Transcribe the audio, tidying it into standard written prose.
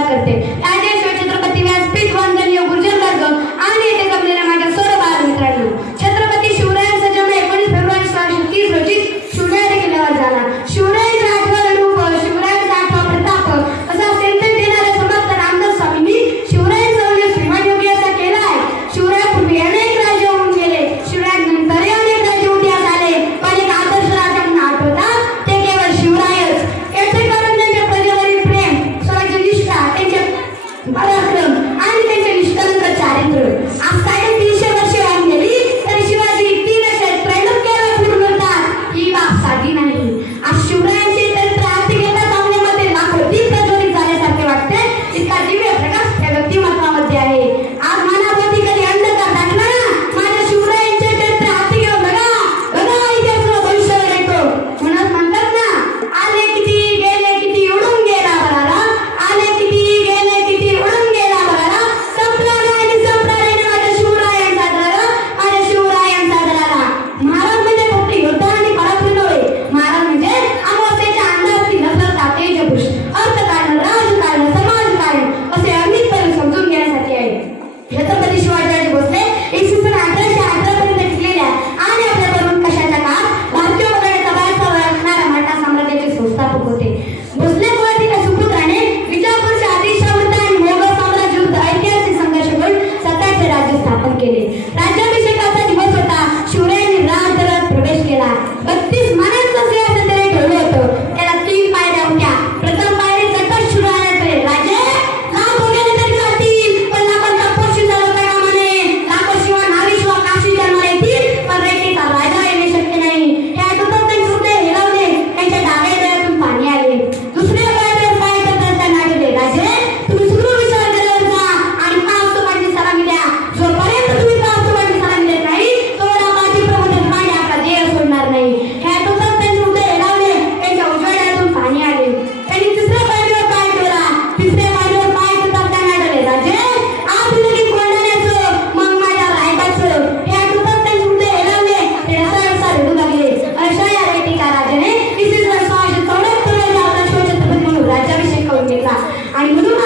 सुरुवात करते. राजेश्वर छत्रपती व्यासपीठ वंदनीय गुर्जर वर्ग आणि येथे जमलेल्या माझ्या सर्व बाल मित्रांनो, छत्रपती शिवरायांचा जन्म 19 फेब्रुवारी 1630 रोजी शिवनेरी किल्ल्यावर झाला. शिवरायांच्या आठवा रूप, शिवरायांचा आठवा प्रताप असा सेंटेन्स देणाऱ्या समर्थ रामदास स्वामींनी शिवरायांचा उल्लेख श्रीमान योगी असा केला आहे. शिवरायांपूर्वी अनेक राजे होऊन गेले, शिवरायांनंतरही अनेक राजे उदयास आले, पण एक आदर्श राजा म्हणून आठवता ते केवळ शिवरायच. याचे कारण त्यांच्या प्रजेवरील प्रेम, स्वराज्य निष्ठा, त्यांचे पराक्रम आणि त्यांचे निष्कलंक चारित्र्य. आज 350 वर्षे होऊन गेली तरी शिवाजी 3 त्रैलोक्याला पूर्ण होतात ही बाब साधी नाही. आज शिवरायांचे चरित्र आरती घेता सामन्यामध्ये लाखो दीप प्रज्वलित झाल्यासारखे वाटते, इतका दिव्य प्रकाश त्या व्यक्तिमत्वामध्ये आहे. आज मनामध्ये कधी अंधकार दाटला ना, माझ्या शिवरायांचे चरित्र आरती घेऊन बघा इतिहासाला भविष्यावर येतो. म्हणून म्हणतात ना, आले किती गेले किती उडून गेला बराला, आले किती गेले किती उडून गेला बराला, संपला नाही माझ्या शिवरायांचा दरारा, माझ्या शिवरायांचा दरारा. महाराज म्हणजे फक्त योद्धा आणि पराक्रमी नव्हे, महाराज म्हणजे अमावस्येच्या अंधारातील नसलेला तेज पुरुष, अर्थकारण, राजकारण, समाजकारण असे अनेक पैलू समजून घेण्यासाठी आहे. छत्रपती शिवाजी भोसले इसवी सन 1818 पर्यंत टिकलेल्या आणि आपल्या तरुण कशाच्या काळात भारतीय वगळण्याचा बाहेरचा वळखणाऱ्या मराठा साम्राज्याचे संस्थापक होते. भोसले कुळातील सुपुत्राने विजापूरच्या आदिलशाह आणि मोगल साम्राज्य विरुद्ध ऐतिहासिक संघर्ष करून स्वतःचे राज्य स्थापन केले. राज्याभिषेकाचा दिवस होता. शिवरायांनी राजदरबारात प्रवेश केला. 32 मानांचं सिंहासन त्याने ठेवलं होतं. त्याला 3 पायऱ्या होत्या. प्रथम पायरी तटस्थ शिवरायांकडे, राजे लाख वगैरे तरी चालतील पण लाखांचा पोषी झालं का म्हणे, लाखो शिवा नावी शिवा काशी जन्माला येतील पण रेतीचा राजा येणे शक्य नाही. हे आठवतात त्यांचे हृदय हेलावले, त्यांच्या डाव्या डोळ्यातून पाणी आले. दुसऱ्या पायरीवर पाय ठेवताना त्यांना आठवले, राजे तुम्ही सुरू विचार करायला जा आणि पावसाची सलामी द्या. जोपर्यंत तुम्ही पावसाची सलामी देत नाही तोवर माझी प्रबोधन माझे आपला देह सोडणार नाही. हे आठवतात त्यांचे हृदय हेलावले, त्यांच्या उजव्या डोळ्यातून पाणी आले. त्यांनी तिसऱ्या पायरीवर पाय ठेवला. तिसऱ्या पायरीवर पाय ठेवतात त्यांना आठवले, राजे आज लगीन कोंढाण्याचं मग माझ्या रायबाचं. हे आठवतात त्यांचे हृदय हेलावले, ते रसा रडू लागले. अशा या रेटिका राजाने इसवी सन 1674 रोजी आपला शिवछत्रपती म्हणून राज्याभिषेक करून घेतला आणि म्हणून